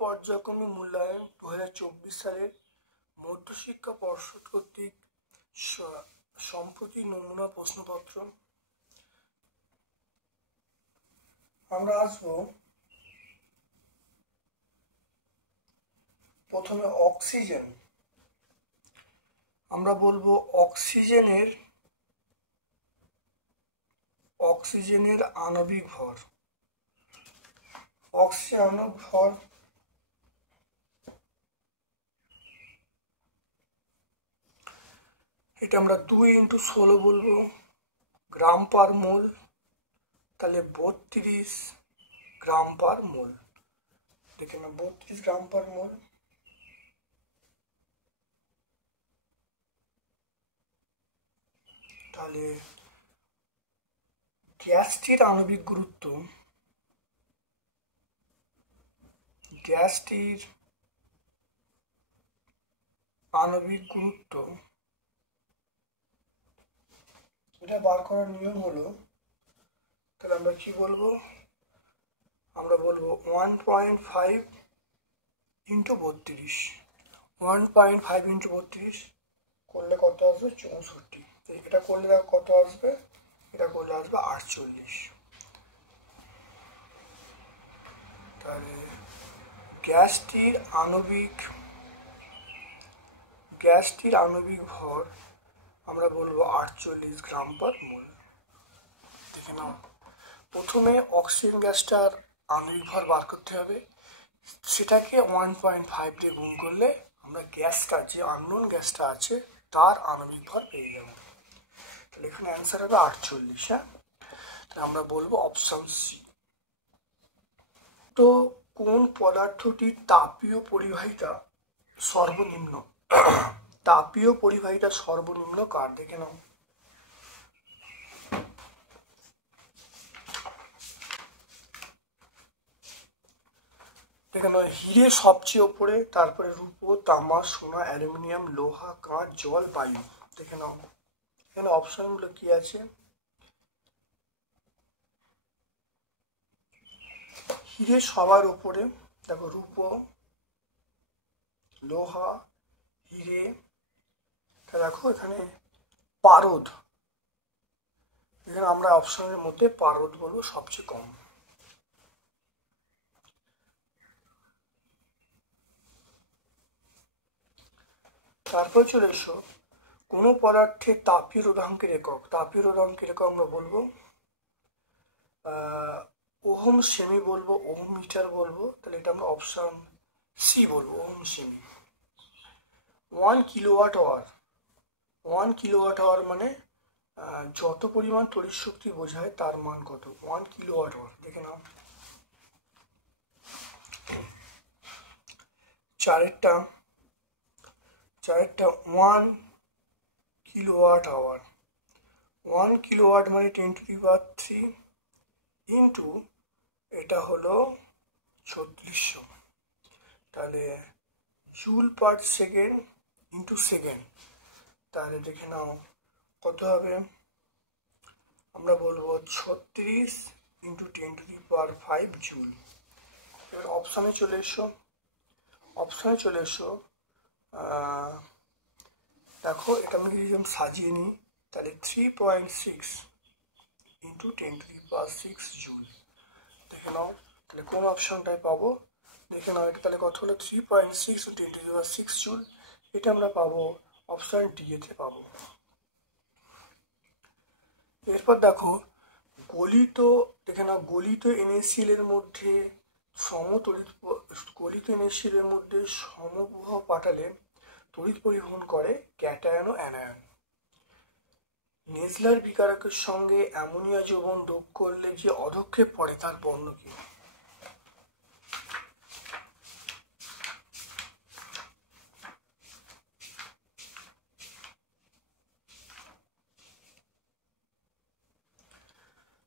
পর্যায়ক্রমিক মূল্যায়ন 2024 সালের মধ্যশিক্ষা পর্ষদ কর্তৃক সম্প্রতি নমুনা প্রশ্নপত্র। আমরা আসবো প্রথমে অক্সিজেন। আমরা বলবো অক্সিজেনের আণবিক ভর। অক্সিজেন আণবিক ভর এটা আমরা 2 × 16 বলবো গ্রাম পার মোল, তাহলে 32 গ্রাম পার মোল। দেখে না 32 গ্রাম পার মোল। তাহলে গ্যাসটির আণবিক গুরুত্ব, এটা বার করার নিয়ম হলো, তাহলে আমরা কি বলবো, আমরা বলবো 1.5 × 32। 1.5 × 32 করলে কত আসবে? 64। এটা করলে কত আসবে? এটা করলে আসবে 48। তাহলে গ্যাসটির আণবিক ভর আমরা বলবো 48 গ্রাম পার মোল। দেখে নাও, প্রথমে অক্সিজেন গ্যাসটার আণবিক ভর বার করতে হবে, সেটাকে 1.5 দিয়ে গুণ করলে আমরা গ্যাসটা, যে আননোন গ্যাসটা আছে তার আণবিক ভর পেয়ে যাব। তাহলে এখানে অ্যান্সার হবে 48। হ্যাঁ, তাহলে আমরা বলবো অপশন সি। তো কোন পদার্থটির তাপীয় পরিবাহিতা সর্বনিম্ন? তাপীয় পরিবাহিতা সর্বনিম্ন কার? দেখে নাও। দেখে নাও, হিরে সবচেয়ে ওপরে, তারপরে রূপো, তামা, সোনা, অ্যালুমিনিয়াম, লোহা, কাঁচ, জল, বায়ু। দেখে নাও এখানে অপশনগুলো কি আছে। হিরে সবার উপরে, দেখো রূপো, লোহা, হিরে। দেখো এখানে পারদ, এখানে আমরা অপশনের মধ্যে পারদ বলবো সবচেয়ে কম। তারপর চলে এসো, কোনো পদার্থের তাপীয় রোধাঙ্কের একক। তাপীয় রোধাঙ্কের একক আমরা বলবো ওহম সেমি বলবো, ওহম মিটার বলবো। তাহলে এটা আমরা অপশন সি বলবো, ohm semi. 1 kilowatt hour. 1 kilowatt hour মানে যত পরিমাণ তড়িৎ শক্তি বোঝায় তার মান কত? 1 কিলোওয়াট আওয়ার। দেখে নাও, চারেরটা 1 কিলোওয়াট আওয়ার। 1 কিলোওয়াট মানে 10⁻³ ইন্টু এটা হলো 3600। তাহলে joule per second into second. তাহলে দেখে নাও কত হবে, আমরা বলবো 36 × 10⁵ জুল। এবার অপশানে চলে এসো। দেখো এটা আমি যদি সাজিয়ে নিই, তাহলে 3.6 × 10⁶ জুল। দেখে নাও তাহলে কোন অপশনটাই পাবো। দেখে নাও এটা তাহলে কত হলো? 3.6 × 10⁶ জুল। এটা আমরা পাবো অপশন ডি এতে পাবো। এরপর দেখো গলিত NaCl এর মধ্যে সমপ্রবাহ পাঠালে তড়িৎ পরিবহন করে ক্যাটায়ন ও অ্যানায়ন। নেজলার বিকারকের সঙ্গে অ্যামোনিয়া যৌবন যোগ করলে যে অধক্ষেপ পড়ে তার বর্ণ কি?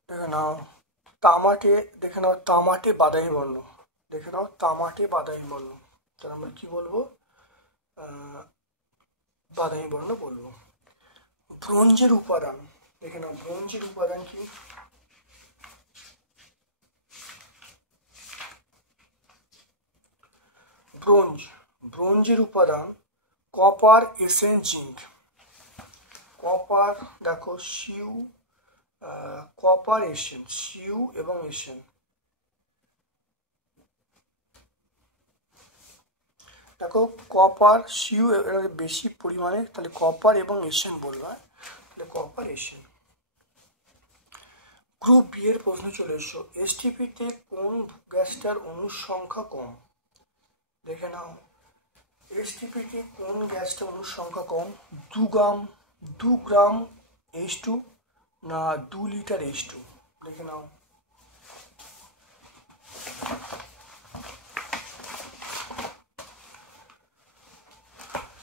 দেখে নাও, তামাটে, দেখে নাও তামাটে বাদামি বর্ণ, দেখে নাও তামাটে বাদামি বর্ণ, তাহলে আমরা কি বলবো? বাদামি বর্ণ বলবো। ব্রোঞ্জের উপাদান, দেখে নাও ব্রোঞ্জের উপাদান কি? ব্রোঞ্জের উপাদান কপার, এসেন, জিঙ্ক। কপার দেখো সিউ, কপার, এসেন, সিউ এবং এসেন। দেখো কপার, সিউ বেশি পরিমাণে, তাহলে কপার এবং এসেন বলবা, তাহলে কপার, এসেন। গ্রুপ বি এর প্রশ্ন চলে এসো। এসটিপিতে কোন গ্যাসটার অণুর সংখ্যা কম? দেখে নাও এসটিপিতে কোন গ্যাসটার অণুর সংখ্যা কম? 2 গ্রাম H2 না 2 লিটার H2? দেখে নাও।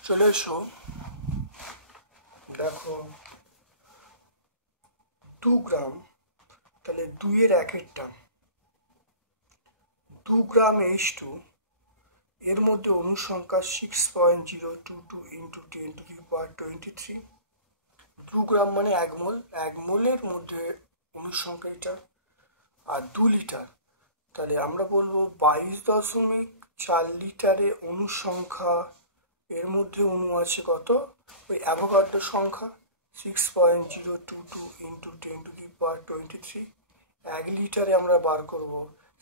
চলে এসো, দেখো 2 গ্রাম, তাহলে 2 এর 1/টা 2 গ্রাম H2, এর মধ্যে অণু সংখ্যা 6.022 × 10⁻23। 2 গ্রাম মানে 1 মোল, 1 মোলের মধ্যে অণু সংখ্যা এটা। আর 2 লিটার, তাহলে আমরা বলবো 22.4 লিটারে অণু সংখ্যা, এর মধ্যে অণু আছে কত? ওই অ্যাভোগাড্রো সংখ্যা 6.022 × 10⁻23। 1 লিটারে আমরা বার করব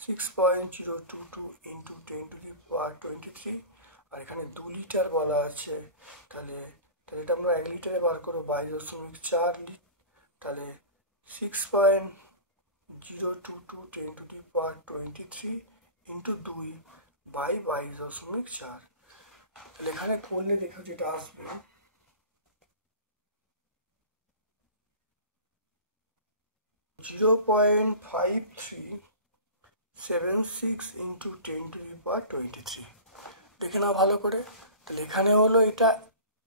6.022 × 10⁻23, আর এখানে 2 লিটার বলা আছে, তাহলে এটা আমরা 1 লিটারে বার করবো 22.4 লিটার, তাহলে 6.022 10⁻23 × 2/22.4। তাহলে এখানে করলে দেখো যেটা আসবে 0.5376 × 10⁻23। দেখে নাও ভালো করে। তাহলে এখানে হলো এটা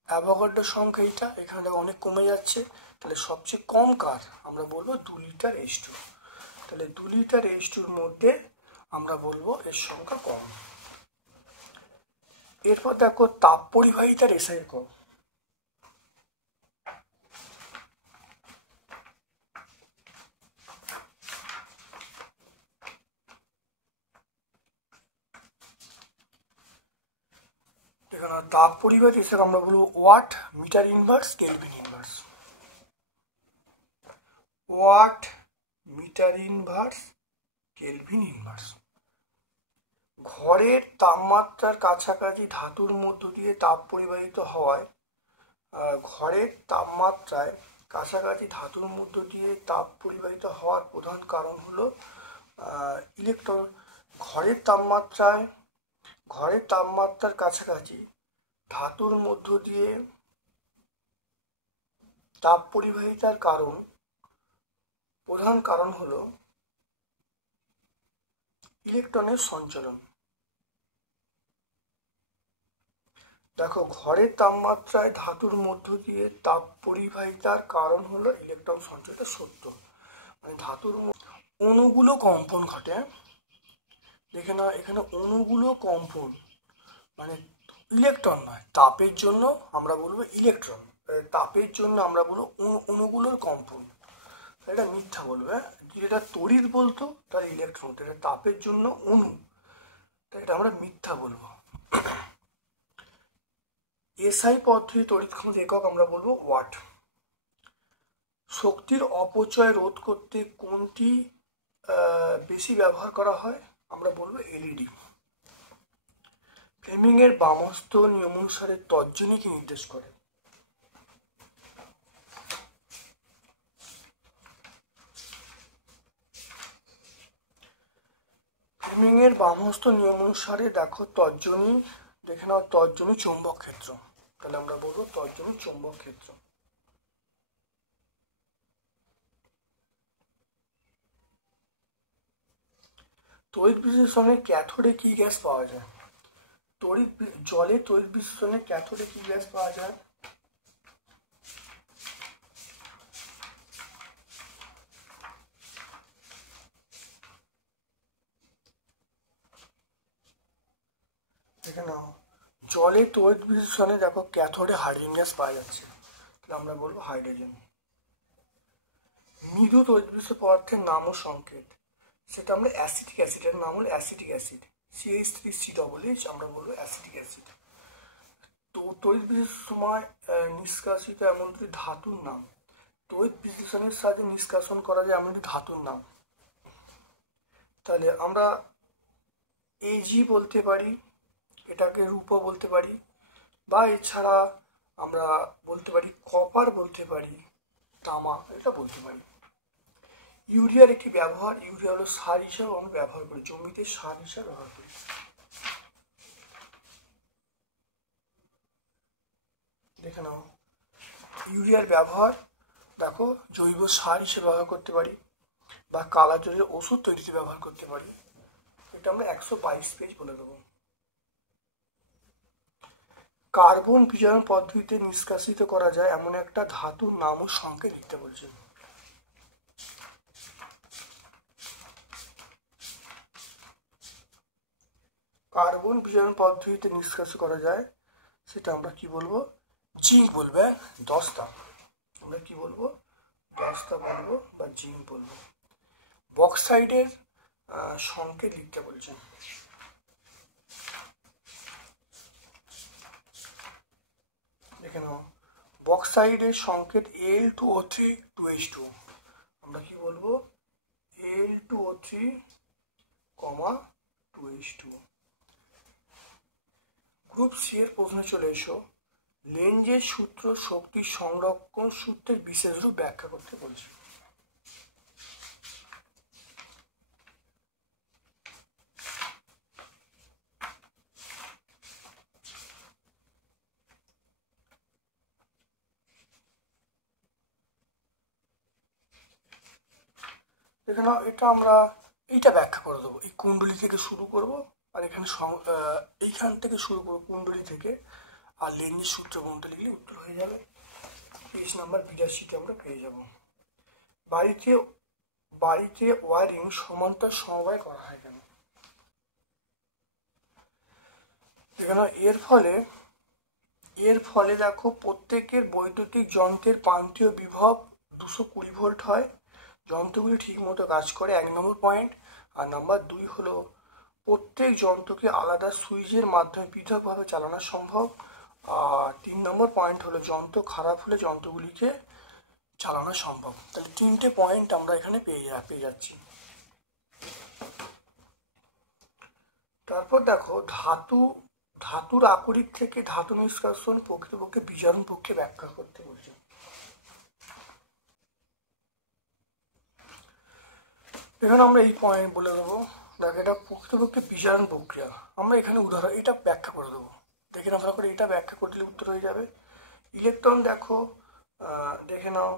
অ্যাভোগাড্রো সংখ্যা, এটা এখানে অনেক কমে যাচ্ছে, তাহলে সবচেয়ে কম কার? আমরা বলবো 2 লিটার H2। তাহলে 2 লিটার H2-র মধ্যে আমরা বলবো এর সংখ্যা কম। এরপর দেখো তাপ পরিবাহিতার এসআই কম। তাপ পরিবাহী হিসেবে আমরা বলবো watt, metre inverse, kelvin inverse. Watt, metre inverse, kelvin inverse. ঘরের তাপমাত্রার কাছাকাছি ধাতুর মধ্য দিয়ে তাপ পরিবাহিত হওয়ায়, ঘরের তাপমাত্রায় কাছাকাছি ধাতুর মধ্য দিয়ে তাপ পরিবাহিত হওয়ার প্রধান কারণ হলো ইলেকট্রন। ঘরের তাপমাত্রার কাছাকাছি ধাতুর মধ্য দিয়ে তাপ পরিবাহিতার প্রধান কারণ হলো ইলেকট্রনের সঞ্চালন। দেখো ঘরের তাপমাত্রায় ধাতুর মধ্য দিয়ে তাপ পরিবাহিতার কারণ হলো ইলেকট্রন সঞ্চালন, সত্য। মানে ধাতুর অণুগুলো কম্পন ঘটে। দেখে না এখানে অণুগুলো কম্পন, মানে ইলেকট্রন নয়, তাপের জন্য আমরা বলবো ইলেকট্রন, তাপের জন্য আমরা বলবো অণুগুলোর কম্পন। এটা মিথ্যা বলবে, যেটা তড়িৎ বলতো তার ইলেকট্রন, এটা তাপের জন্য অণু, তাই এটা আমরা মিথ্যা বলবো। এসআই পদ্ধতি তড়িৎ ক্ষমতা একক আমরা বলবো ওয়াট। শক্তির অপচয় রোধ করতে কোনটি বেশি ব্যবহার করা হয়? আমরা বলবো এলইডি। ফ্লেমিং এর বামহস্ত নিয়ম অনুসারে তর্জনী কি নির্দেশ করে? ফ্লেমিং এর বামহস্ত নিয়ম অনুসারে দেখো তর্জনী, দেখে নাও তর্জনী চৌম্বক ক্ষেত্র, তাহলে আমরা বলবো তর্জনী চৌম্বক ক্ষেত্র। তড়িৎ বিশ্লেষণে ক্যাথোডে কি গ্যাস পাওয়া যায়? জলে তড়িৎ বিশ্লেষণে ক্যাথোডে কি গ্যাস পাওয়া যায়? দেখে নাও, জলে তড়িৎ বিশ্লেষণে দেখো ক্যাথোডে হাইড্রোজেন গ্যাস পাওয়া যাচ্ছে, তাহলে আমরা বলবো হাইড্রোজেন। মৃদু তড়িৎ বিশ্লেষণ পদার্থের নাম ও সংকেত, সেটা আমরা অ্যাসিটিক অ্যাসিডের নাম হলো অ্যাসিটিক অ্যাসিড, CH3COOH, আমরা বলবো অ্যাসিটিক অ্যাসিড। তো তড়িৎ বিশ্লেষণের সময় নিষ্কাশিত এমন দুটি ধাতুর নাম, তড়িৎ বিশ্লেষণের সাহায্যে নিষ্কাশন করা যায় এমন একটি ধাতুর নাম, তাহলে আমরা AG বলতে পারি, এটাকে রূপো বলতে পারি, বা এছাড়া আমরা বলতে পারি কপার বলতে পারি, তামা এটা বলতে পারি। ইউরিয়ার একটি ব্যবহার, ইউরিয়া হলো সার হিসাবে আমরা ব্যবহার করি, জমিতে সার হিসাবে ব্যবহার করি। দেখে নাও, ইউরিয়ার ব্যবহার দেখো জৈব সার হিসেবে ব্যবহার করতে পারি, বা কালা জ্বরের ওষুধ তৈরিতে ব্যবহার করতে পারি, এটা আমরা 122 পেজ বলে দেবো। কার্বন বিজারণ পদ্ধতিতে নিষ্কাশিত করা যায় এমন একটা ধাতুর নাম ও সংকেত লিখতে বলছে। কার্বন বিজারণ পদ্ধতিতে নিষ্কাশিত করা যায়, সেটা আমরা কি বলবো, জিঙ্ক বলবে, দস্তা, আমরা কি বলবো, দস্তা বলবো বা জিঙ্ক বলবো। বক্সাইডের সংকেত লিখতে বলছেন। দেখে নাও, বক্সাইডের সংকেত Al2O3 2H2, আমরা কি বলবো, Al2O3, 2H2। গ্রুপ সি এর প্রশ্নে চলে এসো, লেঞ্জের সূত্র শক্তি সংরক্ষণ সূত্রের বিশেষ রূপ ব্যাখ্যা করতে বলছে। দেখে নাও, এটা আমরা এইটা ব্যাখ্যা করে দেবো, এই কুণ্ডলী থেকে শুরু করব, আর এখানে এইখান থেকে শুরু করবো কুণ্ডলী থেকে, আর লেঞ্জের সূত্র বলতে লিখলে উত্তর হয়ে যাবে। পেজ নাম্বার 82 আমরা পেয়ে যাব। বাড়িতে ওয়ারিং সমান্তর সমবায় করা হয় কেন? এখানে এর ফলে দেখো প্রত্যেকের বৈদ্যুতিক যন্ত্রের প্রান্তীয় বিভব 220 ভোল্ট হয়, যন্ত্রগুলি ঠিক মতো কাজ করে, 1 নম্বর পয়েন্ট। আর নাম্বার 2 হলো প্রত্যেক যন্ত্রকে আলাদা সুইচের মাধ্যমে পৃথকভাবে চালানো সম্ভব। আর 3 নম্বর পয়েন্ট হলো যন্ত্র খারাপ হলে যন্ত্রগুলিকে চালানো সম্ভব। তাহলে 3টে পয়েন্ট আমরা এখানে পেয়ে যাচ্ছি। তারপর দেখো, ধাতুর আকরিক থেকে ধাতু নিষ্কাশন প্রকৃতপক্ষে বিজারণ পক্ষে ব্যাখ্যা করতে বলছে। এখানে আমরা এই পয়েন্ট বলে দেবো, দেখো এটা প্রকৃতপক্ষে বিজারণ প্রক্রিয়া, আমরা এখানে উদাহরণ এটা ব্যাখ্যা করে দেবো। দেখে নাও ভালো করে, এটা ব্যাখ্যা করতে উত্তর হয়ে যাবে। ইলেকট্রন দেখো, দেখে নাও,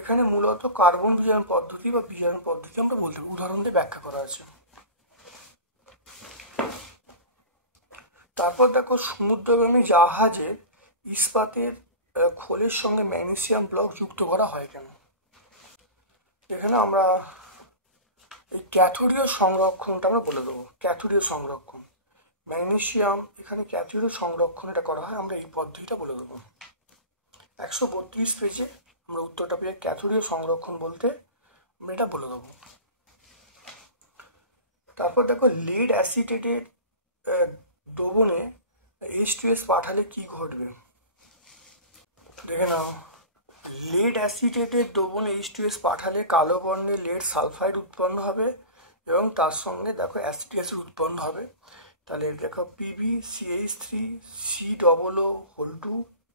এখানে মূলত কার্বন বিজারণ পদ্ধতি বা বিজারণ পদ্ধতি আমরা বলতে পারি, উদাহরণ দিয়ে ব্যাখ্যা করা আছে। তারপর দেখো, সমুদ্রগামী জাহাজে ইস্পাতের খোলের সঙ্গে ম্যাগনেসিয়াম ব্লক যুক্ত করা হয় কেন? এখানে আমরা এই ক্যাথোডীয় সংরক্ষণটা আমরা বলে দেবো, ক্যাথোডীয় সংরক্ষণ, ম্যাগনেসিয়াম এখানে ক্যাথোডীয় সংরক্ষণ এটা করা হয়, আমরা এই পদ্ধতিটা বলে দেবো। 132 পেজে আমরা উত্তরটা পেয়ে, ক্যাথোডীয় সংরক্ষণ বলতে আমরা এটা বলে দেবো। তারপর দেখো, লিড অ্যাসিটেটের দ্রবণে H2S পাঠালে কি ঘটবে? দেখে নাও, লিড অ্যাসিটেটের দ্রবণে H2S পাঠালে কালো বর্ণের লেড সালফাইড উৎপন্ন হবে এবং তার সঙ্গে দেখো অ্যাসিটিক অ্যাসিড উৎপন্ন হবে। তাহলে দেখো PbCH3COO2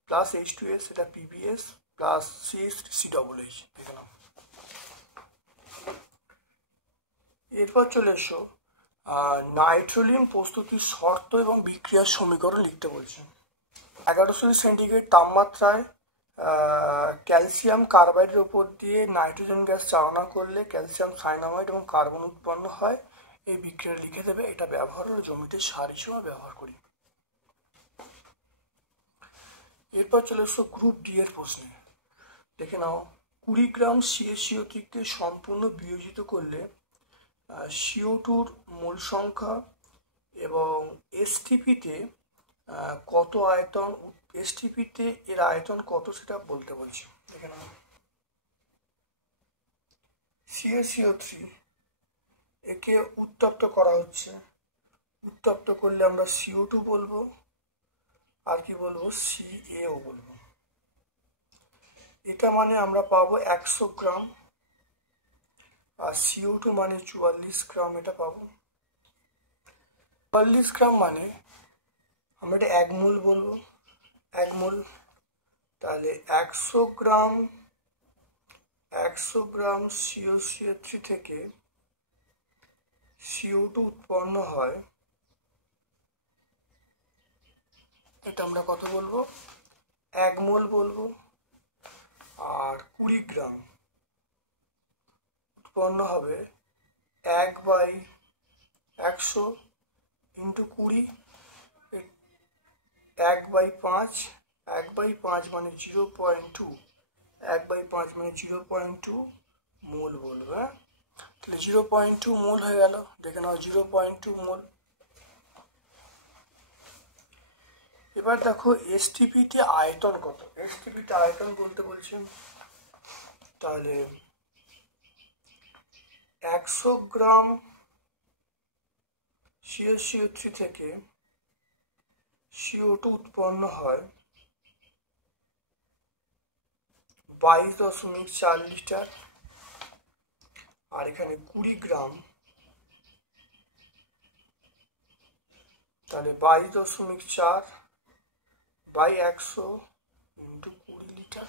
প্লাস H2S, এটা PbS প্লাস CH3COOH। দেখে নাও, এরপর চলে এসো, নাইট্রোলিন প্রস্তুতির শর্ত এবং বিক্রিয়ার সমীকরণ লিখতে বলছে। 1100 সেন্টিগ্রেড তাপমাত্রায় ক্যালসিয়াম কার্বাইডের উপর দিয়ে নাইট্রোজেন গ্যাস চালনা করলে ক্যালসিয়াম সাইনামাইড এবং কার্বন উৎপন্ন হয়, এই বিক্রিয়া লিখে দেবে। এটা ব্যবহার হলো জমিতে সার হিসেবে ব্যবহার করি। এরপর চলে এসো গ্রুপ ডি এর প্রশ্নে। দেখে নাও, 20 গ্রাম CaCO3 সম্পূর্ণ বিয়োজিত করলে CO2-র মোল সংখ্যা এবং এসটিপিতে কত আয়তন, এসটিপিতে এর আয়তন কত সেটা বলতে বলছি। দেখে নাও, CaCO3 একে উত্তপ্ত করা হচ্ছে। উত্তপ্ত করলে আমরা CO2 বলবো, আর কি বলবো, CaO বলবো। এটা মানে আমরা পাবো 100 গ্রাম, আর CO2 মানে 44 গ্রাম, এটা পাবো। 44 গ্রাম মানে আমরা এটা 1 মোল বলবো, 1 মোল। তাহলে 100 গ্রাম CaCO3 থেকে CO2 উৎপন্ন হয়, এটা আমরা কত বলবো, 1 মোল বলবো। আর 20 গ্রাম উৎপন্ন হবে 1/100 ইন্টু 20, 1/5, 1/5 মানে 0.2, 1/5 মানে 0.2 মোল বলবো। হ্যাঁ, তাহলে 0.2 মোল হয়ে গেল, দেখে নাও 0.2 মোল। এবার দেখো এসটিপিতে আয়তন কত, এসটিপিতে আয়তন বলতে বলছেন। তাহলে 100 গ্রাম CaCO3 থেকে CO2 উৎপন্ন হয় 22.4 লিটার, আর এখানে 20 গ্রাম, তাহলে 22.4 বাই 100 ইন্টু 20 লিটার।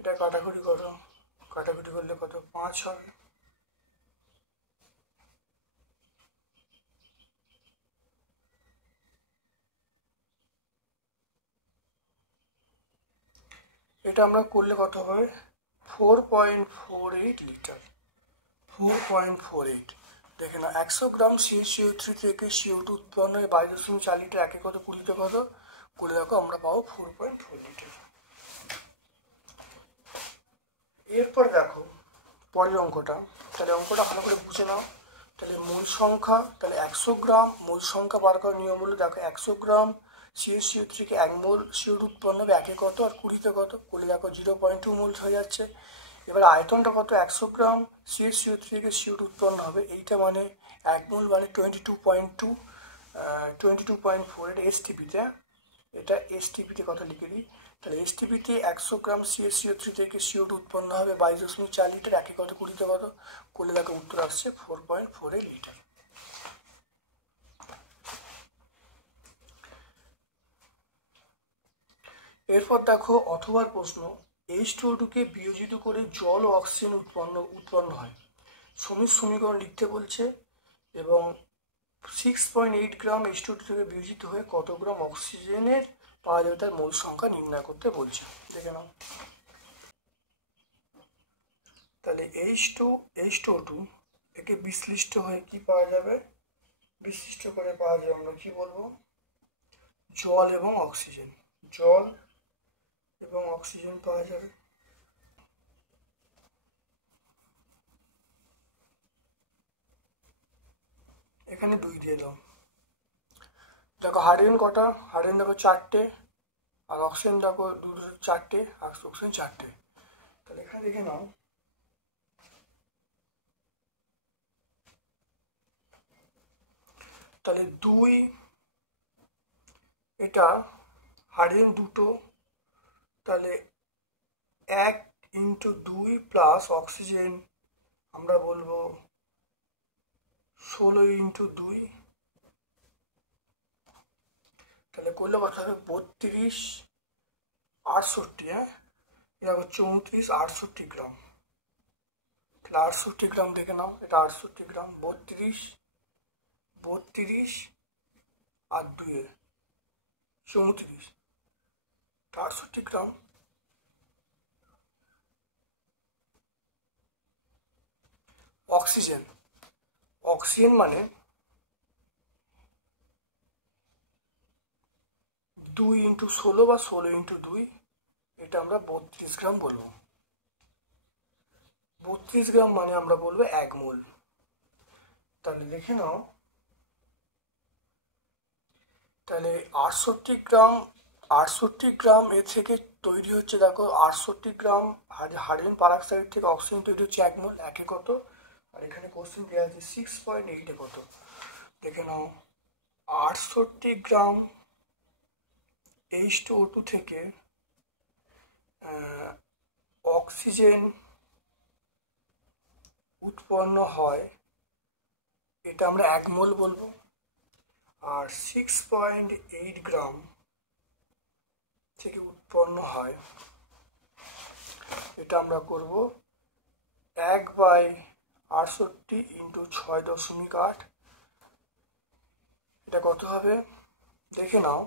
এটা কাটাকুটি করো, কাটাকুটি করলে কত, 5 হবে। এটা আমরা করলে কত হবে, 4.48 লিটার, 4.48। দেখে না, 100 গ্রাম CaCO3 থেকে CO2 উৎপন্ন হয় 22.4 লিটার, একে কত, 20তে কত করে দেখো, আমরা পাবো 4.4 লিটার। এরপর দেখো পরের অঙ্কটা, তাহলে অঙ্কটা ভালো করে বুঝে নাও। তাহলে মূল সংখ্যা, তাহলে 100 গ্রাম মূল সংখ্যা বার করার নিয়ম হলো, দেখো 100 গ্রাম CaCO3 থেকে 1 মোল CO2 উৎপন্ন হবে, একে কত আর 20তে কত করলে দেখো 0.2 মোল হয়ে যাচ্ছে। এবার আয়তনটা কত, 100 গ্রাম CaCO3 থেকে CO2 উৎপন্ন হবে, এইটা মানে 1 মোল মানে 22.2, 22.4, এটা এসটিপিতে, এটা এসটিপিতে কথা লিখে দিই। তাহলে এসটিপিতে 100 গ্রাম CaCO3 থেকে CO2 উৎপন্ন হবে 22.4 লিটার, একে কত, 20তে কত করলে দেখো উত্তর আসছে 4.48 লিটার। এরপর দেখো অথবার প্রশ্ন, H2O2 কে বিয়োজিত করে জল ও অক্সিজেন উৎপন্ন হয়। সমীকরণ লিখতে বলছে, এবং 6.8 গ্রাম H2O2 থেকে বিয়োজিত হয়ে কত গ্রাম অক্সিজেনের পাওয়া যাবে তার মোল সংখ্যা নির্ণয় করতে বলছে। দেখে নাও, তাহলে H2O2 একে বিশ্লিষ্ট হয়ে কি পাওয়া যাবে, বিশ্লিষ্ট করে পাওয়া যাবে, আমরা কি বলবো, জল এবং অক্সিজেন, জল এবং অক্সিজেন পাওয়া যাবে। এখানে 2 দিয়ে দাও। দেখো হাইড্রোজেন কটা, হাইড্রোজেন দেখো 4টে, আর অক্সিজেন দেখো 4টে, আর অক্সিজেন 4টে। তাহলে এখানে দেখে নাও, তাহলে 2, এটা হাইড্রোজেন 2টো, তাহলে 1 ইন্টু 2 প্লাস অক্সিজেন আমরা বলবো 16 ইন্টু 2, তাহলে করলে কত হবে, 32, 68, হ্যাঁ এটা 34, 68 গ্রাম। তাহলে 68 গ্রাম দেখে নাও, এটা 68 গ্রাম, 32 আর 2 34, 68 গ্রাম। অক্সিজেন, অক্সিজেন মানে 2 ইন্টু 16 বা 16 ইন্টু 2, এটা আমরা 32 গ্রাম বলবো। 32 গ্রাম মানে আমরা বলবো 1 মোল। তাহলে দেখে নাও তাহলে 68 গ্রাম এর থেকে তৈরি হচ্ছে, দেখো 68 গ্রাম হাইড্রোজেন পারঅক্সাইড থেকে অক্সিজেন তৈরি হচ্ছে 1 মোল, একে কত, আর এখানে কোশ্চেন দেওয়া আছে 6.8 কত। দেখে নাও 68 গ্রাম H2O2 থেকে অক্সিজেন উৎপন্ন হয়, এটা আমরা 1 মোল বলবো। আর 6.8 গ্রাম থেকে উৎপন্ন হয়, এটা আমরা করব 1/68 ইন্টু 6.8। এটা কত হবে দেখে নাও,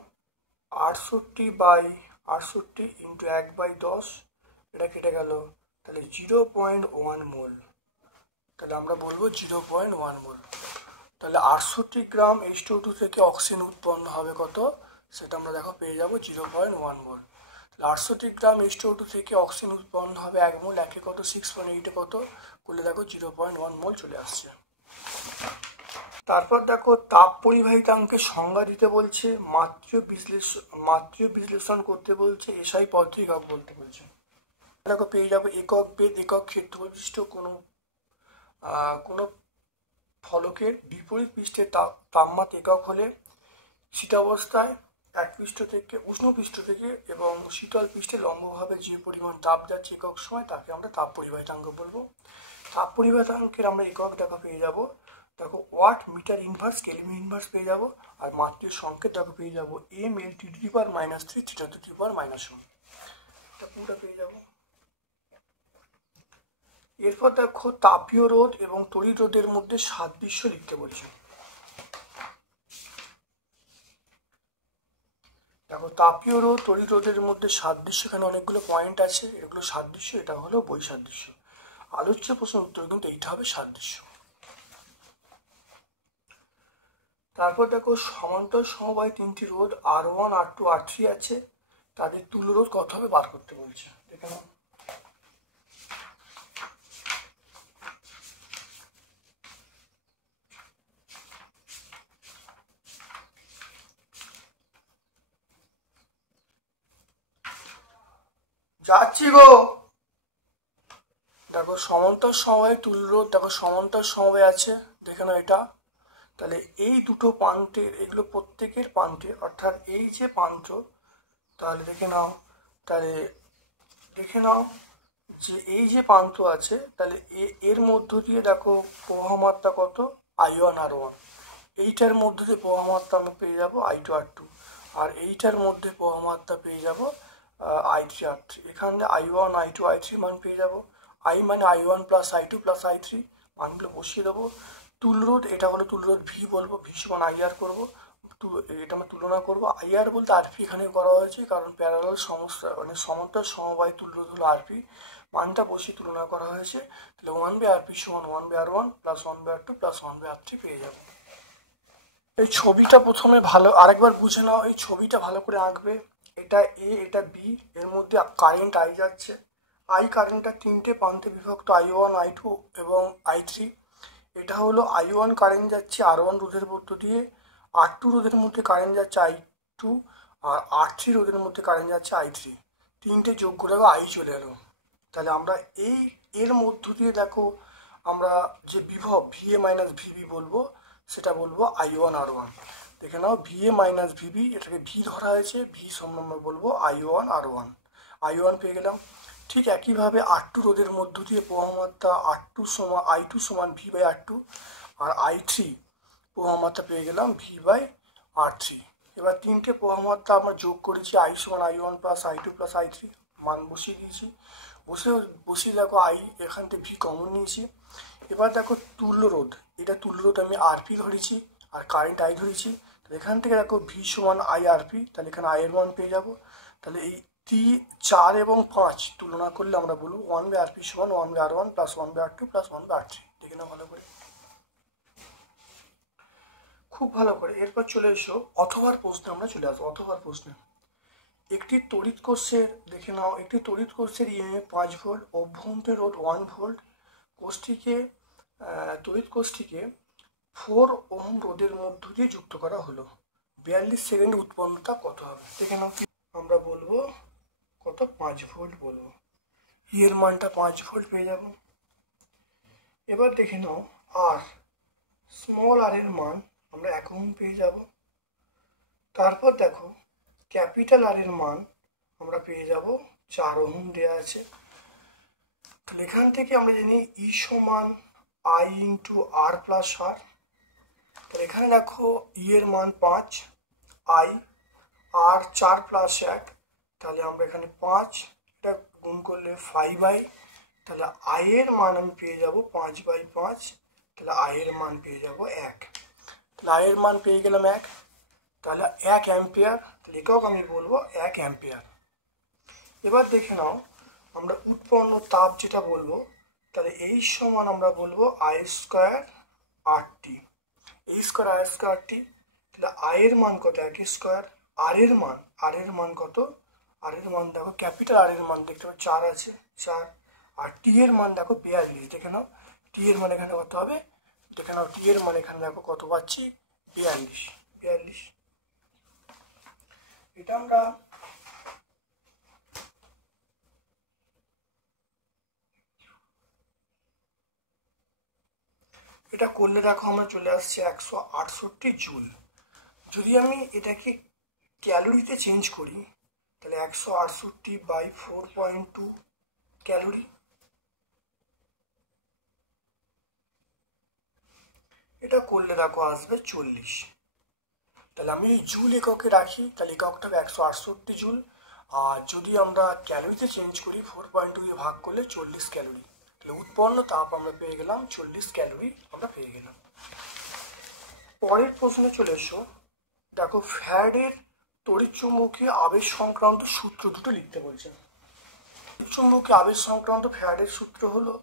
68/68 ইন্টু 1/10, এটা কেটে গেল, তাহলে 0.1 মোল। তাহলে আমরা বলবো 0.1 মোল। তাহলে 68 গ্রাম H2O2 থেকে অক্সিজেন উৎপন্ন হবে কত, সেটা আমরা দেখো পেয়ে যাবো 0.1 মোল। তাহলে 68 গ্রাম H2O2 থেকে অক্সিজেন উৎপন্ন হবে 1 মোল, একে কত, 6.8 কত করলে দেখো 0.1 মোল চলে আসছে। তারপর দেখো তাপ পরিবাহিতাঙ্কের সংজ্ঞা দিতে বলছে, মাত্রা বিশ্লেষণ করতে বলছে, এসআই পদ্ধতি বলতে বলছে। দেখো পেয়ে যাবো একক বেদ, একক ক্ষেত্রফল বিশিষ্ট কোনো ফলকের বিপরীত পৃষ্ঠের তাপমাত্রা একক হলে শীতাবস্থায় উষ্ণ পৃষ্ঠ থেকে এবং শীতল পৃষ্ঠে লম্বভাবে যে পরিমাণ তাপ যাচ্ছে একক সময়, তাকে আমরা তাপ পরিবাহিতাঙ্ক বলবো। তাপ পরিবাহিতাঙ্কের আমরা একক দেখো পেয়ে যাবো, দেখো watt metre inverse kelvin inverse পেয়ে যাবো, আর মাত্রার সংকেত দেখো পেয়ে যাবো mL (T⁻³ θ⁻1), এটা পুরোটা পেয়ে যাবো। এরপর দেখো তাপীয় রোধ এবং তড়িৎ রোধের মধ্যে সাদৃশ্য লিখতে বলছে। দেখো তাপীয় রোধ তড়িৎ রোধের মধ্যে সাদৃশ্য, এখানে অনেকগুলো পয়েন্ট আছে, এগুলো সাদৃশ্য, এটা হলো বৈসাদৃশ্য। আলোচ্য প্রশ্নের উত্তর কিন্তু এইটা হবে সাদৃশ্য। তারপর দেখো সমান্তর সমবায় তিনটি রোধ R1, R2, R3 আছে, তাদের তুল্য রোধ কত হবে বার করতে বলছে। দেখে নাও, যাচ্ছি গো। দেখো সমান্তর সমবায় তুল্য রোধ, দেখো সমান্তর সমবায় আছে, দেখে নাও এটা। তাহলে এই দুটো প্রান্তের, এগুলো প্রত্যেকের প্রান্তে, অর্থাৎ এই যে প্রান্ত, তাহলে দেখে নাও যে এই যে প্রান্ত আছে, তাহলে এর মধ্য দিয়ে দেখো প্রবাহ মাত্রা কত, I1 R1, এইটার মধ্যে দিয়ে প্রবাহ মাত্রা আমরা পেয়ে যাবো I2 R2, আর এইটার মধ্যে প্রবাহ মাত্রা পেয়ে যাবো I3 R3। এখানে I1 I2 I3 মান পেয়ে যাবো, I মানে I1 plus I2 plus I3, মানগুলো বসিয়ে দেবো। তুল্যরোধ, এটা হলো তুল্যরোধ V বলবো, V সমান IR করবো, এটা আমরা তুলনা করবো। IR বলতে RP এখানে করা হয়েছে, কারণ প্যারালাল সমস্যা মানে সমান্তর সমবায় তুল্যরোধ হলো RP, মানটা বসিয়ে তুলনা করা হয়েছে। তাহলে 1/RP সমান 1/R1 plus 1/R2 plus 1/R3 পেয়ে যাবো। এই ছবিটা প্রথমে আরেকবার বুঝে নাও, এই ছবিটা ভালো করে আঁকবে। এটা এ, এটা বি, এর মধ্যে কারেন্ট I যাচ্ছে, কারেন্টটা তিনটে প্রান্তে বিভক্ত, I1 I2 এবং I3। এটা হলো I1 কারেন্ট যাচ্ছে R1 রোধের মধ্য দিয়ে, R2 রোধের মধ্যে কারেন্ট যাচ্ছে I2, আর R3 রোধের মধ্যে কারেন্ট যাচ্ছে I3, তিনটে যোগ করে I চলে এলো। তাহলে আমরা এর মধ্য দিয়ে দেখো আমরা যে বিভব VA মাইনাস VB বলবো, সেটা বলবো I1 R1। দেখে নাও VA মাইনাস VB, এটাকে V ধরা হয়েছে, V সমান আমরা বলবো I1 R1, I1 পেয়ে গেলাম। ঠিক একইভাবে R2 রোধের মধ্য দিয়ে প্রবাহ মাত্রা I2 সমান V/R2, আর I3 প্রবাহ মাত্রা পেয়ে গেলাম V/R3। এবার তিনটে প্রবাহ মাত্রা আমরা যোগ করেছি, I সমান I1 plus I2 plus I3, মান বসিয়ে দিয়েছি। বসিয়ে দেখো এখান থেকে V কমন নিয়েছি। এবার দেখো তুল্য রোধ, এটা তুল্য রোধ আমি RP ধরেছি, আর কারেন্ট I ধরেছি। এখান থেকে দেখো V সমান IRP, তাহলে এখানে I এর মান পেয়ে যাবো। তাহলে এই 4 এবং 5 তুলনা করলে আমরা বলবো 1/RP সমান 1/R1 plus 1/R2 plus 1/R3। দেখে নাও ভালো করে, খুব ভালো করে। এরপর চলে এসো অথবার প্রশ্নে, আমরা চলে আসবো অথবার প্রশ্নে। একটি তড়িৎ কোষের, দেখে নাও, একটি তড়িৎ কোষের EMF 5 ভোল্ট, অভ্যন্তর রোধ 1 ভোল্ট, তড়িৎ কোষটিকে 4 ওহম রোধের মধ্য দিয়ে যুক্ত করা হলো। 42 সেকেন্ডে উৎপন্ন তাপ কত হবে দেখে নাও। আমরা বলবো কত, 5 ভোল্ট বলবো, এর মানটা 5 ভোল্ট পেয়ে যাব। এবার দেখে নাও আর স্মল আর এর মান আমরা 1 ওহম পেয়ে যাব। তারপর দেখো ক্যাপিটাল আর এর মান আমরা পেয়ে যাব 4 ওহম দেওয়া আছে। তাহলে এখান থেকে আমরা জানি ই সমান আই ইন্টু আর প্লাস আর। তাহলে এখানে দেখো ই এর মান 5, আই আর 4 প্লাস 1, তাহলে আমরা এখানে 5, এটা গুণ করলে 5i, তাহলে আই এর মান আমি পেয়ে যাব 5/5, তাহলে আই এর মান পেয়ে যাব 1। তাহলে আই এর মান পেয়ে গেলাম 1, তাহলে 1 অ্যাম্পিয়ার, তাহলে একক আমি বলবো 1 অ্যাম্পিয়ার। এবার দেখে নাও আমরা উৎপন্ন তাপ যেটা বলবো, তাহলে এই সমান আমরা বলবো আই স্কোয়ার আর টি, এই স্কোয়ার আই স্কোয়ার টি। তাহলে আই এর মান কত, 1 স্কোয়ার, আর এর মান কত, আর এর মান দেখো ক্যাপিটাল আর এর মান দেখতে পাবো 4 আছে, 4, আর টি এর মান দেখো 42, দেখে নাও টি এর মান এখানে কত হবে, দেখে নাও টি এর মান এখানে দেখো কত পাচ্ছি, 42। এটা আমরা এটা করলে দেখো আমরা চলে আসছে 168 জুল। যদি আমি এটাকে ক্যালোরিতে চেঞ্জ করি তাহলে 168/4.2 ক্যালোরি। এটা করলে দেখো আসবে 40। তাহলে আমি এই জুল এককে রাখি, তাহলে এককটা হবে 168 জুল, আর যদি আমরা ক্যালোরিতে চেঞ্জ করি 4.2 দিয়ে ভাগ করলে 40 ক্যালোরি। তাহলে উৎপন্ন তাপ আমরা পেয়ে গেলাম 40 ক্যালোরি আমরা পেয়ে গেলাম। পরের প্রশ্নে চলে এসো, দেখো ফ্যারাডের তড়িৎচুম্বকীয় আবেশ সংক্রান্ত সূত্র দুটো লিখতে বলছে। তড়িৎচুম্বকীয় আবেশ সংক্রান্ত ফ্যারাডের সূত্র হলো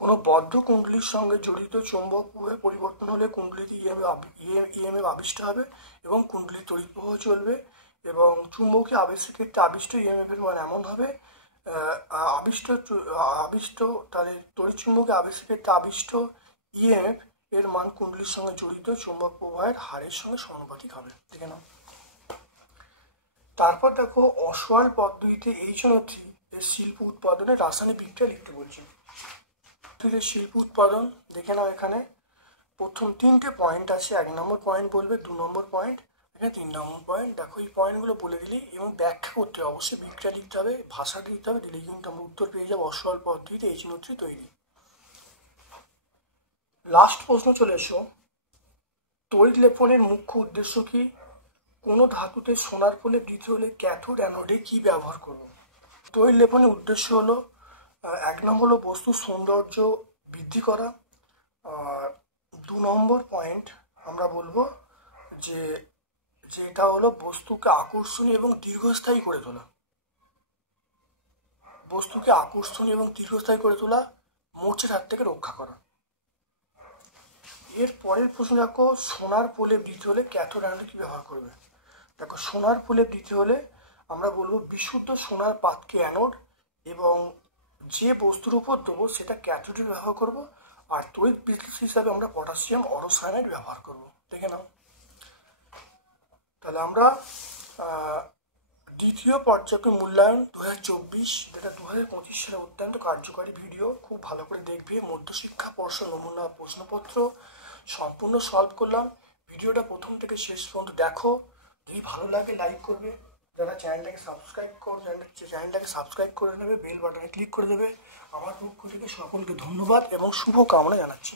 কোনো বদ্ধ কুণ্ডলীর সঙ্গে জড়িত চৌম্বক প্রবাহে পরিবর্তন হলে কুণ্ডলীতে ইএমএফ আবিষ্ট হবে এবং কুণ্ডলীর তড়িৎ প্রবাহ চলবে, এবং চুম্বকীয় আবেশের ক্ষেত্রে আবিষ্ট ইএমএফ এর মান এমন হবে আবিষ্ট তাহলে তড়িৎচুম্বকীয় আবেশের ক্ষেত্রে আবিষ্ট ইএমএফ এর মান কুণ্ডলীর সঙ্গে জড়িত চৌম্বক প্রবাহের হারের সঙ্গে সমানুপাতিক হবে, দেখে নাও। তারপর দেখো অসওয়াল পদ্ধতিতে H3 এর শিল্প উৎপাদনের রাসায়নিক বিক্রিয়া লিখতে বলছি। শিল্প উৎপাদন দেখে নাও, এখানে প্রথম 3টে পয়েন্ট আছে, 1 নম্বর পয়েন্ট বলবে, 2 নম্বর পয়েন্ট, এখানে 3 নম্বর পয়েন্ট। দেখো এই পয়েন্টগুলো বলে দিলি এবং ব্যাখ্যা করতে হবে, অবশ্যই বিক্রিয়া লিখতে হবে, ভাষাটা দিতে হবে, দিলে কিন্তু আমরা উত্তর পেয়ে যাবো অসওয়াল পদ্ধতিতে H3 তৈরি। লাস্ট প্রশ্ন চলে এসো, তড়িৎ লেপনের মুখ্য উদ্দেশ্য কি? কোনো ধাতুতে সোনার প্রলেপ দিতে হলে ক্যাথোড অ্যানোডে কি ব্যবহার করব? তড়িৎ লেপনের উদ্দেশ্য হলো 1 নম্বর হলো বস্তুর সৌন্দর্য বৃদ্ধি করা, আর 2 নম্বর পয়েন্ট আমরা বলবো যে এটা হলো বস্তুকে আকর্ষণীয় এবং দীর্ঘস্থায়ী করে তোলা, বস্তুকে আকর্ষণীয় এবং দীর্ঘস্থায়ী করে তোলা, মূর্ছের হাত থেকে রক্ষা করা। এর পরের প্রশ্ন দেখো, সোনার প্রলেপ দিতে হলে ক্যাথোড অ্যানোডে কি ব্যবহার করবে? দেখো সোনার প্রলেপ দিতে হলে আমরা বলবো বিশুদ্ধ সোনার পাতকে অ্যানোড, এবং যে বস্তুর উপর দেবো সেটা ক্যাথোডে ব্যবহার করব, আর তড়িৎ বিশ্লেষক হিসাবে আমরা পটাশিয়াম অরোসায়ানাইড ব্যবহার করব, দেখে নাও। তাহলে আমরা দ্বিতীয় পর্যায়ক্রমিক মূল্যায়ন 2024, যেটা 2025 সালে অত্যন্ত কার্যকারী ভিডিও, খুব ভালো করে দেখবে। মধ্যশিক্ষা পর্ষদ নমুনা প্রশ্নপত্র সম্পূর্ণ সলভ করলাম। ভিডিওটা প্রথম থেকে শেষ পর্যন্ত দেখো, যদি ভালো লাগে লাইক করবে, যারা চ্যানেলটাকে সাবস্ক্রাইব করে নেবে, বেল বাটনে ক্লিক করে দেবে। আমার পক্ষ থেকে সকলকে ধন্যবাদ এবং শুভকামনা জানাচ্ছি।